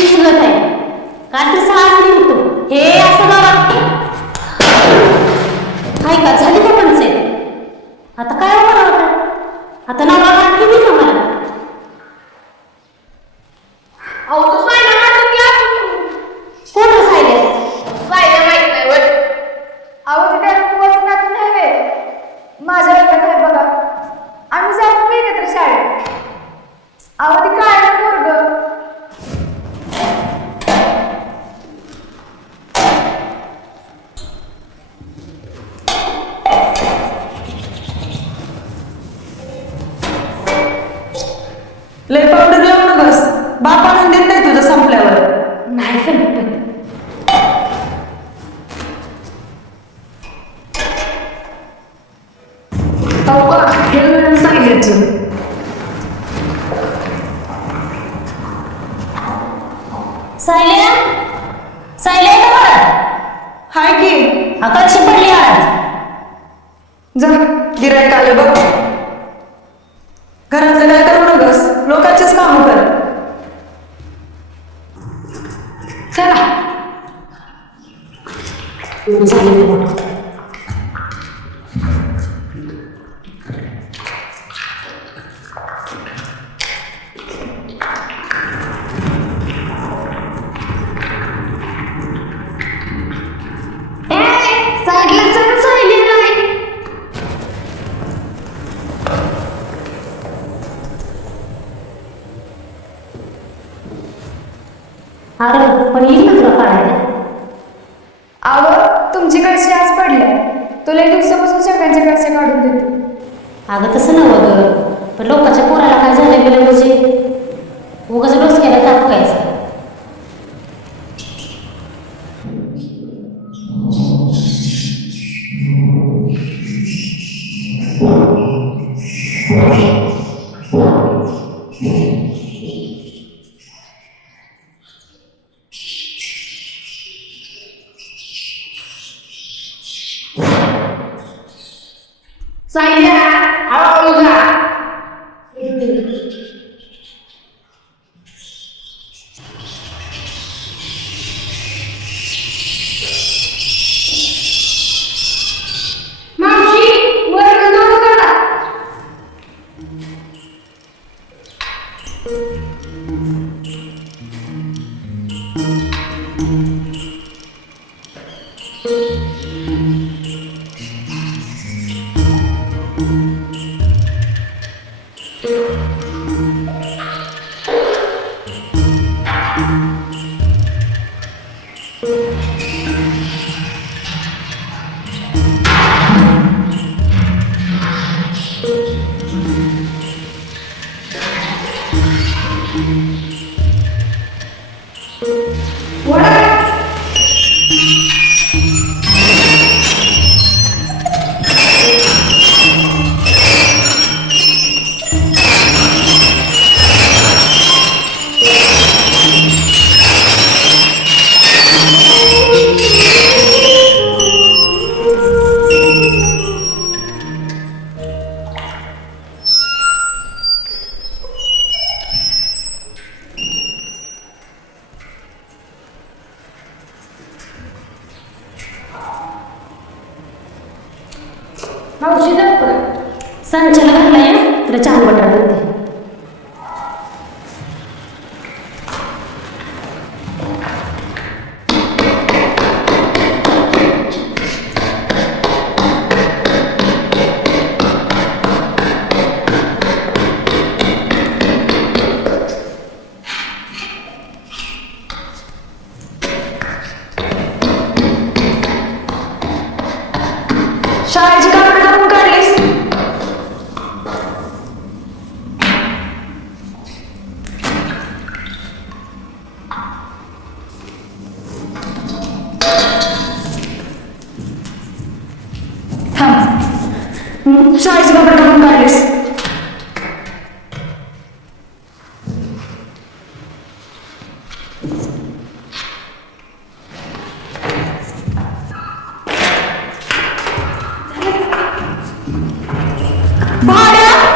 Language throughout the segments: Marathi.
विसरत आहे. काल तर 6 जणी होतो. हे असं गावात काय का झाली का पंचायत? आता काय होणार होतं? आता नवरा घाट किती जमणार? अहो तो सायला म्हणतो की आपण कोण असायले? सायला माहित नाही वर. अहो ते काय वचनात नाही वे. माझ्या ऐकत आहे बघा. आम्ही जातो की एकत्र शाळेत. अहो ते काय पोरग लय पावडर लावू नकस. बाप आणून देत नाही तुझं संपल्यावर. नाही संपत. सांगायचं सायल्या सायल्या आहे का घरात? हाय की. आकाशी पडली आज. जा गिरायक आलं बघ. घरातलं काय करू नकस. लोकांचेच काम कर. चला. अरे पण येईल ना तुला काढायला? अहो तुमची कळशी आज पडल्या. तुला एक दिवसापासून सगळ्यांच्या कळशा काढून देते. अगं तसं नव्हं ग. पण लोकांच्या पोराला काय झालं गेलं म्हणजे उगाच डोसक्याला ताप व्हायचा. सायल्या हळूहळू जा. मावशी वर नको करा. मावशी संचाला घातलाय ना तर चहा बटर देते. शाळेची कामं करून काढलीस. शाळेची कामं करून काढलीस.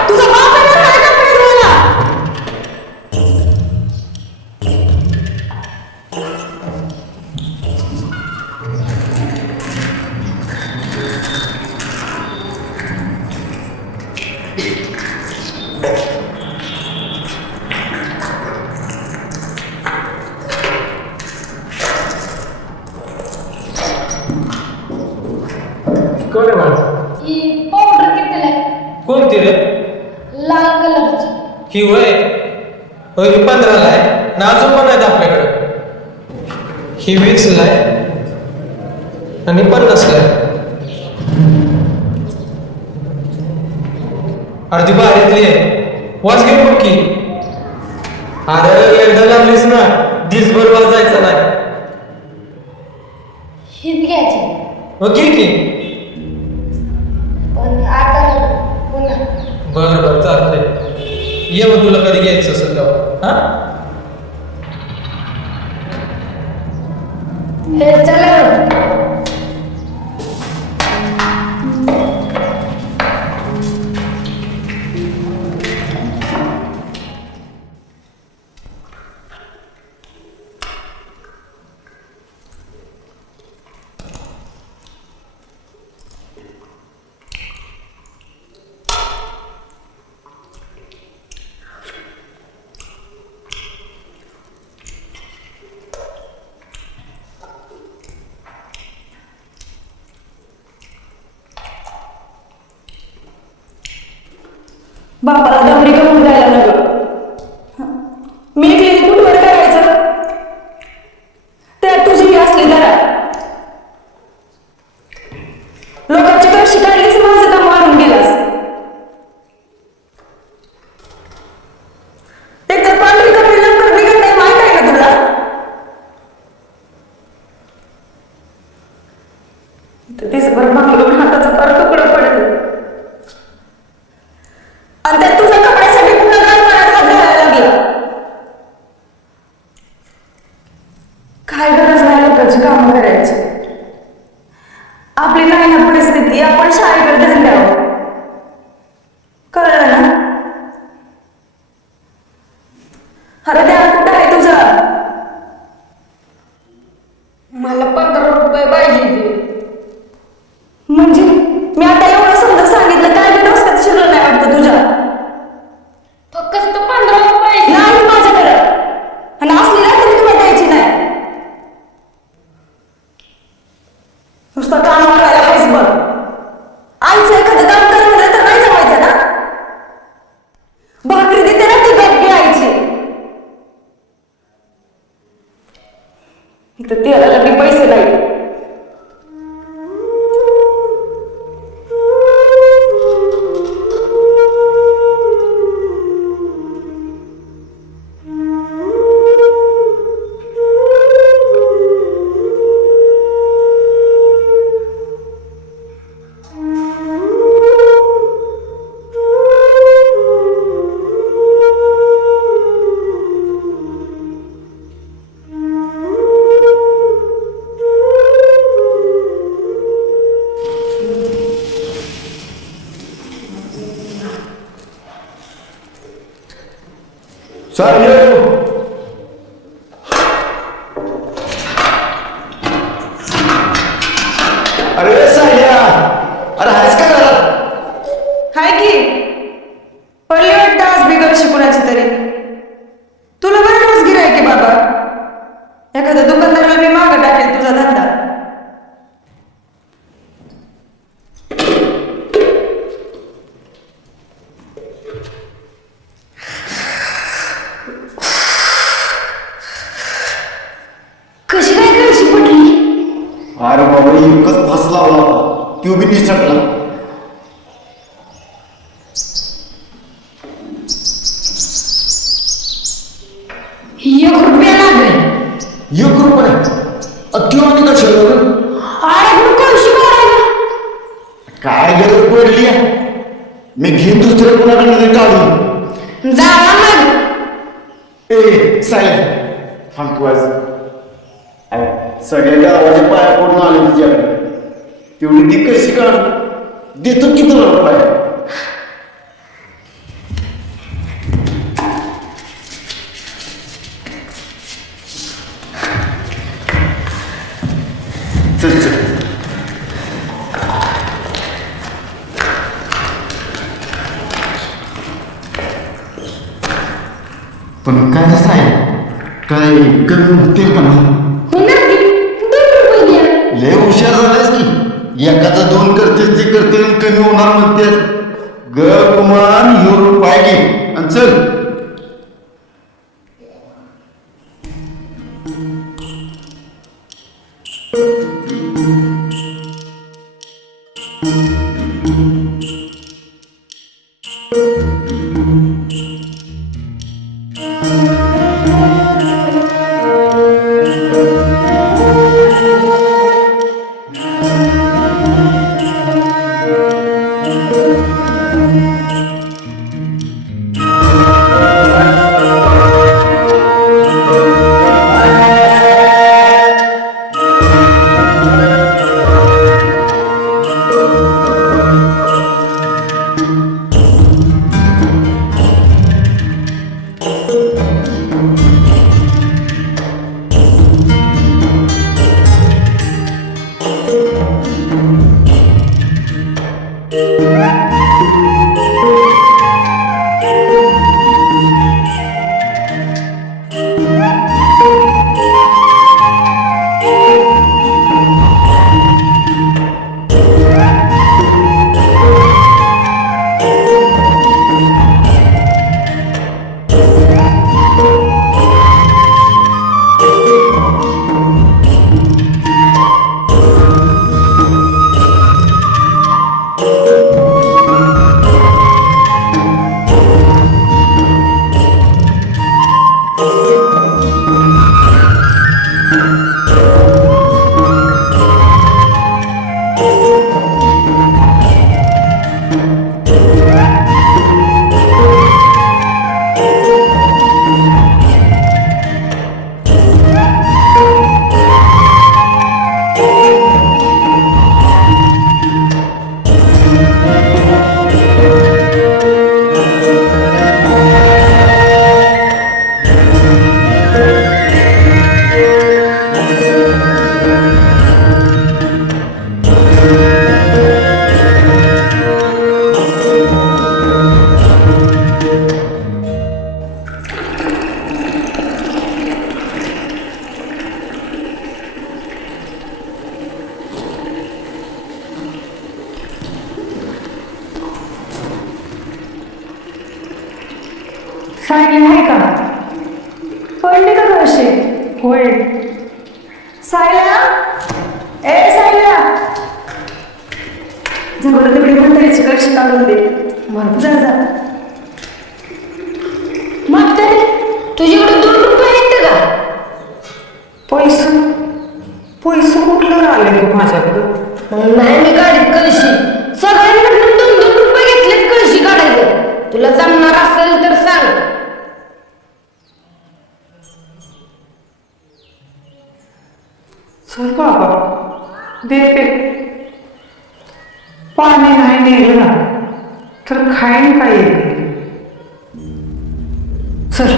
तुझा बाप आहे ना, काय करतोय तुम्हाला? ही होय होय ही 15ला आहे ना अजून पण आहेत आपल्याकडे. ही 20ला आहे आणि 50ला आहे. अर्धी बाहेरली आहे वाज घेऊ बघ की. अरे एकदा लावलीस ना दिसभर वाजायचं नाही. हीच घ्यायची ओके की पण आता पुन्हा बरं बरं चालतंय. ये मग तुला कधी घ्यायचं असेल तेव्हा. हा हे चला बापाला दमडी करून द्यायला लागलं. मी क्लिनिक कुठवर करायचं त्यात तुझी असली जरा लोकांची कशी काढलीस माझं काम मारून गेलास. एकतर पांढरी कपडे लवकर निघत नाही माहित आहे का तुला. दिसभर भांगलून हाताचा पार तुकडं पडतं आणि त्यात तुझ्या कपड्यासाठी पुन्हा काय करायला घालायला लागला. काय गरज नाही लोकांची कामं करायची. आपली नाही ना परिस्थिती आपण शाळेकडे धंद्यावर. कळलं ना. अरे ध्यान कुठं आहे तुझं. मला 15 रुपये पाहिजे. म्हणजे मी आता एवढं समजा सांगितलं काय बी डोसक्यात शिरलं नाही वाटतं तुझ्या. फक्त 15 रुपये नाही माझ्याकडं आणि असली ना तरी तुला द्यायची नाही. नुसतं काम करायला आहेस बघ. आईचं एखादं काम कर म्हणलं तर नाही जमायचं ना. भाकरी देते ना ती गप घ्यायची. इथं तेलाला बी पैसे नाही. अरे साहिया, अरे आहेस का घरात? हाय की पडली वाटतं आज बिगर शिकवण्याची तरी. तुला बरं रोज गिराय की बाबा. एखाद्या दुकानदाराला मी मागं टाकेल तुझा धंदा. कशी काय कळशी पडली. अरे बाबा एकच फास लावला होता तो बी निसटला. ₹1 लागेल. 1 रुपये त्यो आणि कशाला रे? अरे कळशी करायला काय गरज पडली आहे? मी घेईन दुसऱ्या कोणाकडे काढून. जावा मग. ए साहेब फांकवायचं सगळ्या गावाच्या पाया पडून आले तुझ्याकडे. तेवढी ती कशी काढ देतो की तुला रुपये. चल चल. पण काय कसं आहे काय कमी होतील का नाही? होणार की 2 रुपये द्या. लय हुशार झालायस की एखादा 2 करतेस ते करते कमी होणार म्हणते. ग कुमान ₹1 घे आणि चल. सायली आहे का? पडली का कशी? होय. सायल्या, ए सायल्या, जवळ तिकडे म्हातारीची कशी काढून दे. जा जा. मग तर तुझ्याकडे 2 रुपये आहेत का? पैसे कुठलं आले तू माझ्याकडं? नाही मी गाडीत कळशी सगळ्यांकडून 2-2 रुपये घेतलेत कळशी काढायचं. तुला जमणार असेल तर सांग. चल बाबा, दे पे. पाणी नाही नेलं ना तर खाईन काय येते. चल.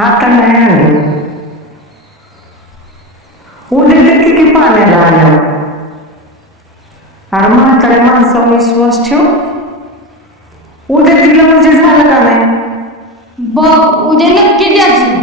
आता नाही आलं. उद्या देते की पाण्याला आल्यावर. अरे म्हाताऱ्या माणसावर विश्वास ठेव. उद्या दिलं म्हणजे झालं का नाही? बघ उद्या नक्की द्यायचं.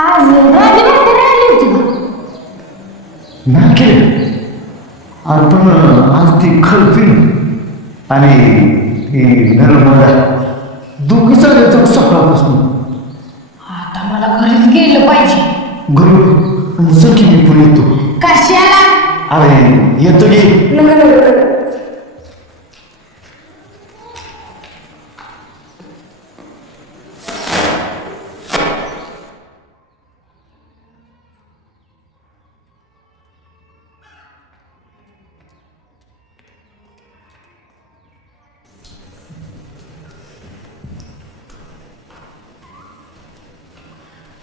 आज राणी म्हातारी आली होती का? नाही केलं आपण आज ती खलपी आणि ती नर्मदा दोघी चालायचं सकाळपासून आता मला घरीच गेलं पाहिजे. गुरु सखी मी पण येतो. कशाला? अरे येतो की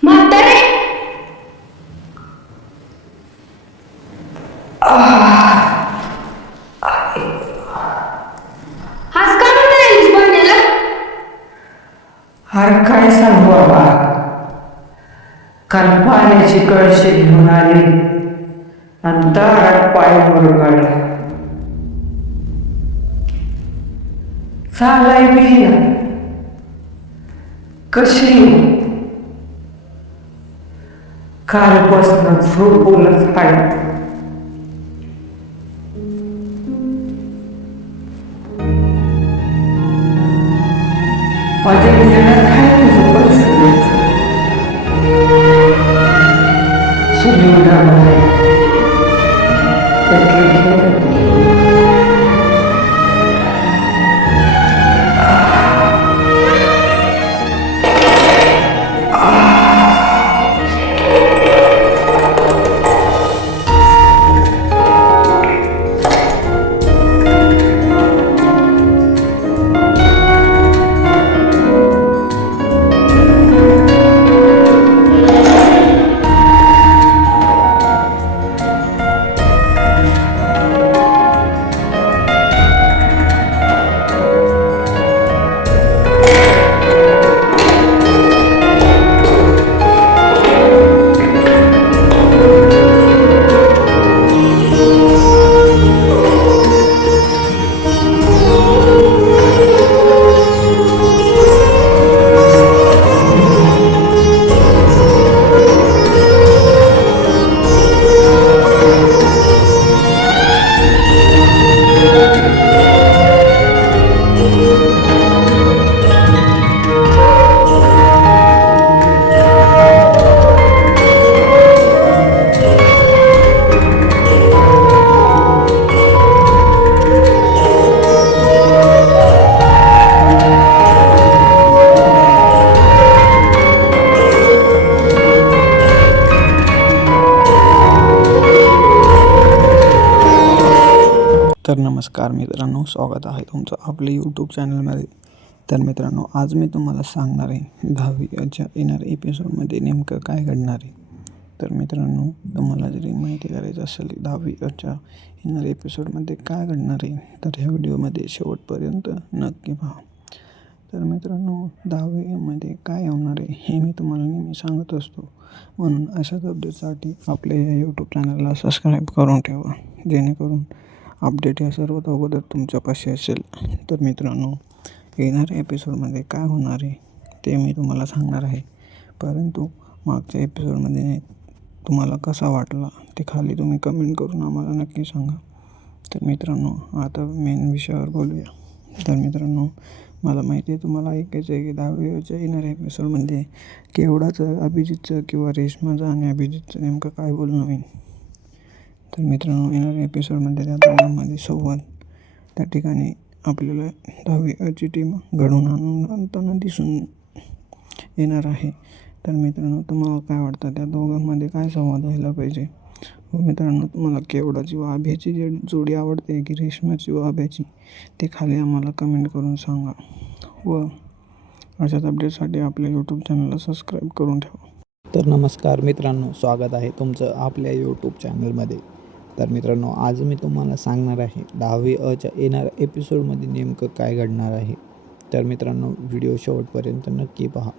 म्हातारे आज का म्हणता आलीस पाण्याला? अरे काय सांगू बाबा, काल पाण्याची कळशी घेऊन आली आणि दारात पाय मुरगाळला. चालाय बी ना कशी कालपासून झोपूनच आहे. माझ्या ध्यानात आहे तुझं परिस्थितीचं सुनिवडामध्ये त्यातले खेळ तर नमस्कार मित्रांनो, स्वागत आहे तुमचं आपल्या यूट्यूब चॅनलमध्ये. तर मित्रांनो, आज मी तुम्हाला सांगणार आहे 10वीच्या येणाऱ्या एपिसोडमध्ये नेमकं काय घडणार आहे. तर मित्रांनो, तुम्हाला जरी माहिती करायचं असेल 10वीच्या येणाऱ्या एपिसोडमध्ये काय घडणार आहे तर ह्या व्हिडिओमध्ये शेवटपर्यंत नक्की पहा. तर मित्रांनो, 10वीमध्ये काय होणार आहे हे मी तुम्हाला नेहमी सांगत असतो, म्हणून अशाच अपडेटसाठी आपल्या या यूट्यूब चॅनलला सबस्क्राईब करून ठेवा, जेणेकरून अपडेट या सर्वात अगोदर तुमच्यापाशी असेल. तर मित्रांनो, येणाऱ्या एपिसोडमध्ये काय होणार आहे ते मी तुम्हाला सांगणार आहे, परंतु मागच्या एपिसोडमध्ये तुम्हाला कसा वाटला ते खाली तुम्ही कमेंट करून आम्हाला नक्की सांगा. तर मित्रांनो, आता मेन विषयावर बोलूया. तर मित्रांनो, मला माहिती आहे तुम्हाला ऐकायचं आहे की 10वीच्या येणाऱ्या एपिसोडमध्ये केवढाचं अभिजितचं किंवा रेश्माचं आणि अभिजितचं नेमकं काय बोलणं होईल. तर मित्रांनो, येणाऱ्या एपिसोडमध्ये त्या दोघांमध्ये संवाद त्या ठिकाणी आपल्याला 10वीची टीम घडवून आणताना दिसून येणार आहे. तर मित्रांनो, तुम्हाला काय वाटतं त्या दोघांमध्ये काय संवाद व्हायला पाहिजे. व मित्रांनो, तुम्हाला केवढाची व आभ्याची जी जोडी आवडते की रेश्माची व आभ्याची ते खाली आम्हाला कमेंट करून सांगा. व अशाच अपडेटसाठी आपल्या यूट्यूब चॅनलला सबस्क्राईब करून ठेवा. तर नमस्कार मित्रांनो, स्वागत आहे तुमचं आपल्या यूट्यूब चॅनलमध्ये. तर मित्रांनो, आज मी तुम्हाला सांगणार आहे 10वीच्या येणाऱ्या एपिसोडमध्ये नेमकं काय घडणार आहे. तर मित्रांनो, व्हिडिओ शेवटपर्यंत नक्की पहा.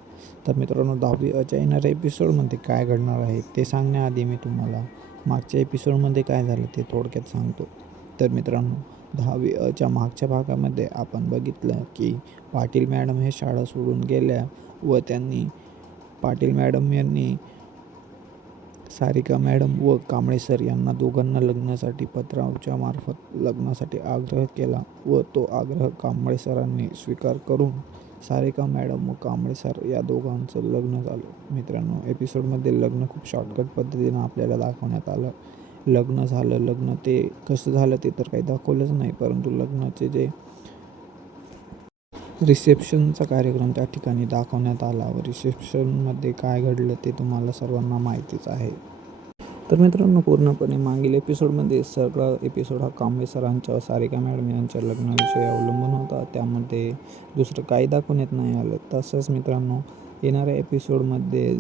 तर मित्रांनो, 10वीच्या येणाऱ्या एपिसोडमध्ये काय घडणार आहे ते सांगण्याआधी मी तुम्हाला मागच्या एपिसोडमध्ये काय झालं ते थोडक्यात सांगतो. तर मित्रांनो, 10वीच्या मागच्या भागामध्ये आपण बघितलं की पाटील मॅडम हे शाळा सोडून गेल्या व त्यांनी पाटील मॅडम यांनी सारिका मॅडम व कांबळे सर यांना दोघांना लग्नासाठी पत्राच्या मार्फत लग्नासाठी आग्रह केला व तो आग्रह कांबळे सरांनी स्वीकार करून सारिका मॅडम व कांबळे सर या दोघांचं लग्न झालं. मित्रांनो, एपिसोडमध्ये लग्न खूप शॉर्टकट पद्धतीनं आपल्याला दाखवण्यात आलं. लग्न झालं. लग्न ते कसं झालं ते तर काही दाखवलंच नाही, परंतु लग्नाचे जे रिसेप्शनचा कार्यक्रम त्या ठिकाणी दाखवण्यात आला व रिसेप्शनमध्ये काय घडलं ते तुम्हाला सर्वांना माहितीच आहे. तर मित्रांनो, पूर्णपणे मागील एपिसोडमध्ये सगळा एपिसोड हा कांबळे सरांच्या व सारिका मॅडम यांच्या लग्नाविषयी अवलंबून होता. त्यामध्ये दुसरं काही दाखवण्यात नाही आलं. तसंच मित्रांनो, येणाऱ्या एपिसोडमध्ये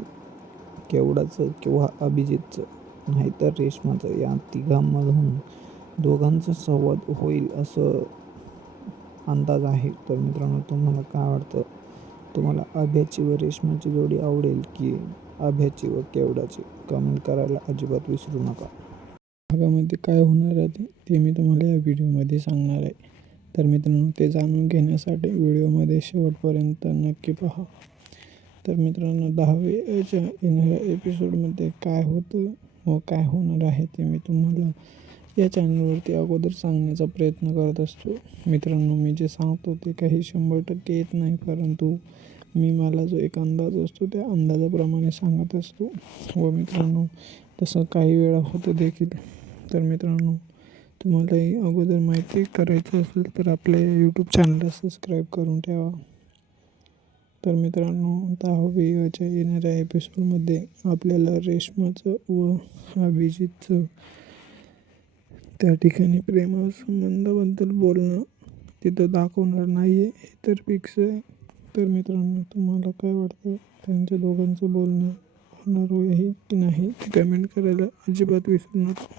केवडाचं किंवा अभिजितचं नाहीतर रेश्माचं या तिघांमधून दोघांचा संवाद होईल असं अंदाज आहे. तर मित्रांनो, तुम्हाला काय वाटतं? तुम्हाला अभ्याची व रेश्माची जोडी आवडेल की अभ्याची व केवडाची? कमेंट करायला अजिबात विसरू नका. भागामध्ये काय होणार आहे ते मी तुम्हाला या व्हिडिओमध्ये सांगणार आहे. तर मित्रांनो, ते जाणून घेण्यासाठी व्हिडिओमध्ये शेवटपर्यंत नक्की पहा. तर मित्रांनो, 10वीच्या येणाऱ्या एपिसोडमध्ये काय होतं व काय होणार आहे ते मी तुम्हाला या चॅनलवरती अगोदर सांगण्याचा प्रयत्न करत असतो. मित्रांनो, मी जे सांगतो ते काही 100% येत नाही, परंतु मला जो एक अंदाज असतो त्या अंदाजाप्रमाणे सांगत असतो. व मित्रांनो, तसं काही वेळा होतं देखील. तर मित्रांनो, तुम्हालाही अगोदर माहिती करायचं असेल तर आपल्या यूट्यूब चॅनलला सबस्क्राईब करून ठेवा. तर मित्रांनो, 10वीच्या येणाऱ्या एपिसोडमध्ये आपल्याला रेश्माचं व अभिजितचं त्या ठिकाणी प्रेमसंबंधाबद्दल बोलणं तिथं दाखवणार नाही आहे, हे तर फिक्स आहे. तर मित्रांनो, तुम्हाला काय वाटतं? त्यांच्या दोघांचं बोलणं होणार आहे की नाही ते कमेंट करायला अजिबात विसरू नका.